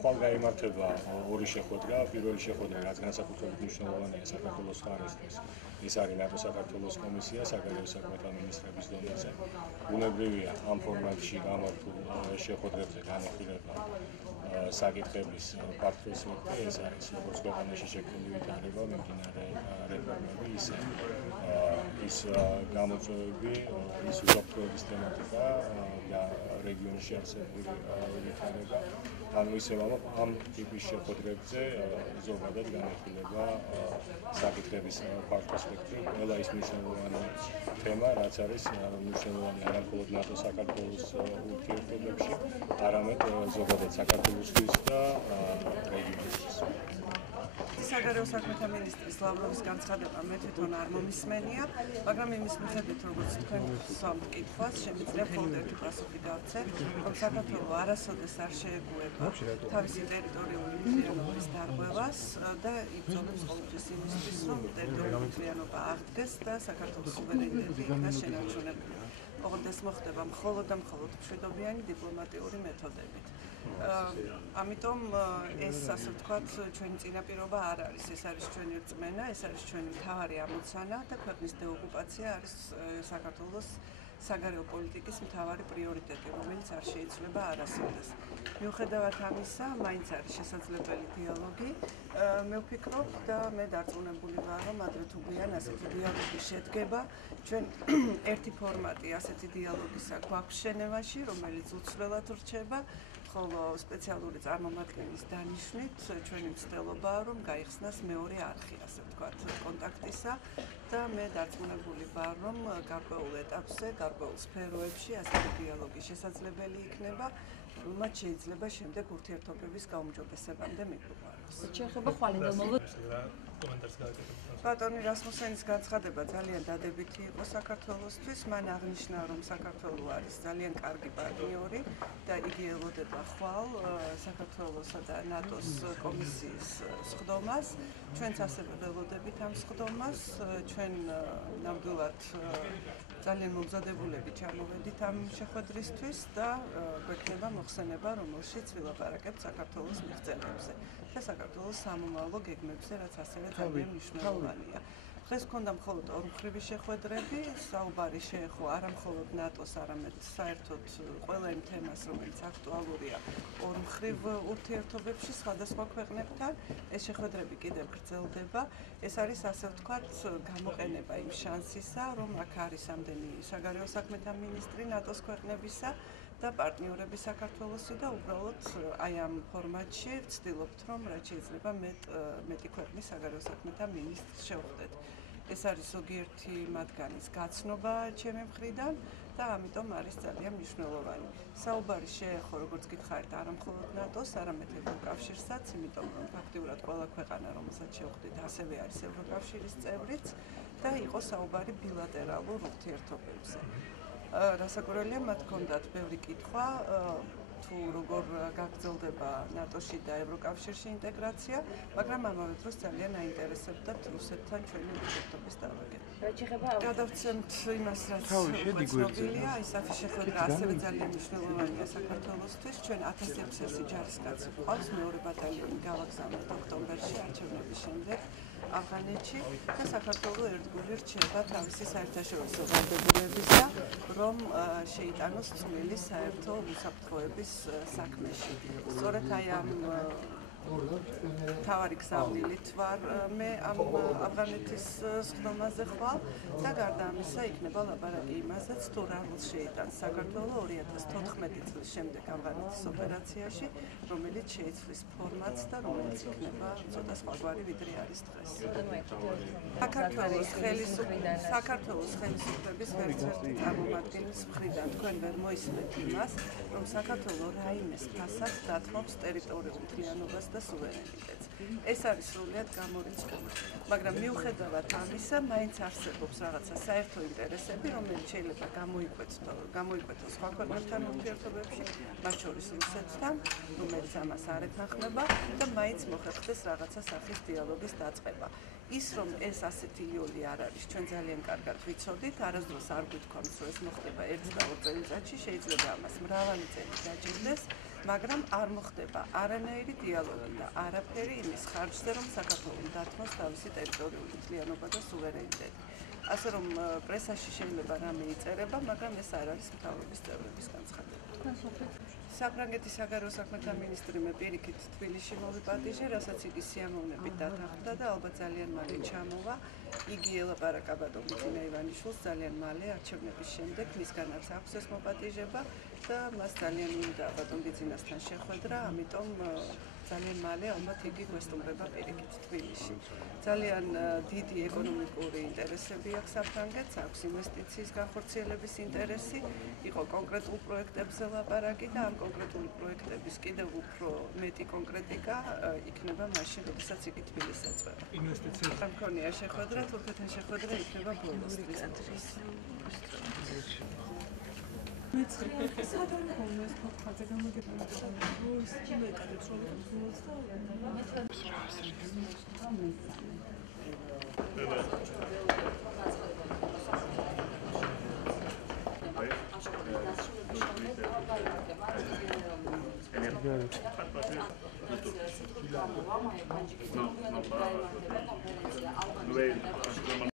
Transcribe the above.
ხვალ გაიმართება ორი შეხვედრა. პირველი შეხვედრა, რაც განსაკუთრებით მნიშვნელოვანია საქართველოს ხარისხის, ეს არის ნატო-საქართველოს კომისია საგარეო საქმეთა მინისტრების დონეზე. ბუნებრივია ამ ფორმატში გამართულ შეხვედრებზე განიხილება საკითხების ფართო სპექტრი, ეს არის როგორც ქვეყანაში შექმნილი ვითარება, მიმდინარე რეფორმები, ისე ის გამოწვევები, ის უსაფრთხოების თემატიკა და რეგიონში არსებული ვითარება. ანუ ისევ ამ ტიპის შეხვედრებზე ზოგადად განიხილება საკითხების ფართო სპექტრი, ყველა ის მნიშვნელოვანი თემა, რაც არის მნიშვნელოვანი არა მხოლოდ ნატო-საქართველოს ურთიერთობებში, არამედ ზოგადად საქართველოსთვის და რეგიონისთვის. საგარეო საქმეთა მინისტრის ლავროვის განცხადება მე თვითონ არ მომისმენია, მაგრამ იმის მიხედვით, როგორც თქვენ სამკითხვას, შემიძლია მხოლოდ ერთი პასუხი გავცე, რომ საქართველო არასოდეს არ შეეგუება თავისი ტერიტორიული მთლიანობის დარღვევას და იბრძოლებს ყოველთვის იმისთვის, რომ ტერიტორიული მთლიანობა აღდგეს და საქართველოს სუვერენიტეტი იქნას შენარჩუნებული. ოღონდ ეს მოხდება მხოლოდ და მხოლოდ მშვიდობიანი დიპლომატიური მეთოდებით. ამიტომ ეს ასე ვთქვათ ჩვენი წინაპირობა არ არის, ეს არის ჩვენი რწმენა, ეს არის ჩვენი მთავარი ამოცანა და ქვეყნის დეოკუპაცია არის საქართველოს საგარეო პოლიტიკის მთავარი პრიორიტეტი, რომელიც არ შეიცვლება არასოდეს. მიუხედავად ამისა, მაინც არის შესაძლებელი დიალოგი. მე ვფიქრობ და მე დარწმუნებული ვარ, რომ ადრე თუ გვიან ასეთი დიალოგი შედგება. ჩვენ ერთი ფორმატი ასეთი დიალოგისა გვაქვს შენევაში, რომელიც უცვლელად რჩება. ხოლო სპეციალური წარმომადგენლის დანიშვნით ჩვენი მცდელობაა, რომ გაიხსნას მეორე არხი, ასე ვთქვათ, კონტაქტისა და მე დარწმუნებული ვარ, რომ გარკვეულ ეტაპზე, გარკვეულ სფეროებში ასეთი დიალოგი შესაძლებელი იქნება, რომელმაც შეიძლება შემდეგ ურთიერთობების გაუმჯობესებამდე მიგვიყვანოს. შეეხება ხვალინდელმოვლო ბატონი რასმუსენის განცხადება ძალიან დადებითი იყო საქართველოსთვის. მან აღნიშნა, რომ საქართველო არის ძალიან კარგი პარტნიორი და იგი ელოდება ხვალ საქართველოსა და ნატოს კომისიის სხდომას. ჩვენც ასევე ველოდებით ამ სხდომას. ჩვენ ნამდვილად ძალიან მომზადებულები ჩამოვედით ამ შეხვედრისთვის და გვექნება მოხსენება, რომელშიც ვილაპარაკებთ საქართველოს მიღწევებზე და საქართველოს სამომავლო გეგმებზე, რაც ასევე ძალიან მნიშვნელოვანია. დღეს გქონდა მხოლოდ ორმხრივი შეხვედრები, საუბარი შეეხო არა მხოლოდ ნატოს, არამედ საერთოდ ყველა იმ თემას, რომელიც აქტუალურია ორმხრივ ურთიერთობებში სხვადასხვა ქვეყნებთან. ეს შეხვედრები კიდევ გრძელდება. ეს არის ასე ვთქვათ გამოყენება იმ შანსისა, რომ აქ არის ამდენი საგარეო საქმეთა მინისტრი ნატოს ქვეყნებისა და პარტნიორები საქართველოსი და უბრალოდ აი ამ ფორმატში ვცდილობთ, რომ რაც შეიძლება მეტი ქვეყნის საგარეო საქმეთა მინისტრს შევხვდეთ. ეს არის ზოგიერთი მათგანის გაცნობა ჩემი მხრიდან და ამიტომ არის ძალიან მნიშვნელოვანი. საუბარი შეეხო, როგორც გითხარით, არა მხოლოდ ნატოს, არამედ ევროკავშირსაც, იმიტომ რომ ფაქტიურად ყველა ქვეყანა, რომელსაც შევხვდით, ასევე არის ევროკავშირის წევრიც და იყო საუბარი ბილატერალურ ურთიერთობებზე. რასაკვირველია, მათ ჰქონდათ ბევრი კითხვა, თუ როგორ გაგრძელდება ნატოში და ევროკავშირში ინტეგრაცია, მაგრამ ამავე დროს ძალიან აინტერესებდათ რუსეთთან ჩვენი ურთიერთობის დაბაგება. გადავცემთ იმას, რაც ცნობილია, ეს შეხვედრა ასევე ძალიან მნიშვნელოვანია საქართველოსთვის. ჩვენ 1600 ჯარისკაცი გვყავს, მეორე ბატალიონი გავაგზავნეთ ოქტომბერში არჩევნების შემდეგ ავღანეთში და საქართველო ერთგული რჩება თავისი საერთაშორისო ვალდებულებისა, რომ შეიტანოს წვლილი საერთო უსაფრთხოების საქმეში. სწორედ აი ამ თავარი გზავნილით ვარ მე ამ ავღანეთის სხდომაზე ხვალ და გარდა ამისა იქნება ლაპარაკი იმაზეც, თუ რა როლს შეიტანს საქართველო 2014 წლის შემდეგ ავღანეთის ოპერაციაში, რომელიც შეიცვლის ფორმატს და რომელიც იქნება ცოტა სხვაგვარი ვიდრე არის დღეს. საქართველოს ხელისუფლების ვერცერთი წარმომადგენლის მხრიდან თქვენ ვერ მოისმენთ იმას, რომ საქართველო რაიმეს ფასად დათმობს ტერიტორიულ მთლიანობას და სუვერენიტეტს. ეს არის სრულიად გამორიცხული, მაგრამ მიუხედავად ამისა, მაინც არსებობს რაღაცა საერთო ინტერესები, რომელიც შეიძლება გამოიკვეთოს სხვა ქვეყნებთან ურთიერთობებში, მათ შორის რუსეთთან, რომელიც ამას არ ეთანხმება და მაინც მოხერხდეს რაღაცა სახის დიალოგის დაწყება. ის რომ ეს ასეთი იოლი არ არის, ჩვენ ძალიან კარგად ვიცოდით, არასდროს არ გვითქვამს, რომ ეს მოხდება 1 და 2 წელიწადში, შეიძლება ამას მრავალი წელი დაჭირდეს მაგრამ არ მოხდება არანაირი დიალოგი და არაფერი იმის ხარჯზე, რომ საქართველოს დათმოს თავისი ტერიტორიული მთლიანობა და სუვერენიტეტი. ასე რომ პრესაში შეიძლება რამე იწერება, მაგრამ ეს არ არის მთავრობის წევრების განცხადება. საფრანგეთის საგარეო საქმეთა მინისტრი მე პირიქით თბილისში მოვიპატიჟე, რასაც იგი სიამოვნებით დათანხმდა და ალბათ ძალიან მალე ჩამოვა. იგი ელაპარაკა ბატონ ბიძინა ივანიშვილს ძალიან მალე არჩევნების შემდეგ, მისგანაც აქვს ეს მოპატიჟება და მას ძალიან მინდა ბატონ ბიძინასთან შეხვედრა, ამიტომ ძალიან მალე ალბათ იგი გვესტუმრება პირიქით თბილისში. ძალიან დიდი ეკონომიკური ინტერესები აქვს საფრანგეთს, აქვს ინვესტიციის განხორციელების ინტერესი, იყო კონკრეტულ პროექტებზე ლაპარაკი და ამ კონკრეტული პროექტების კიდევ უფრო მეტი კონკრეტიკა იქნება მაშინ, როდესაც იგი თბილისს ეწვევა. ინვესტიციები არ მქონია შეხვედრა, თურქეთთან შეხვედრა იქნება ბოლოს დღეს.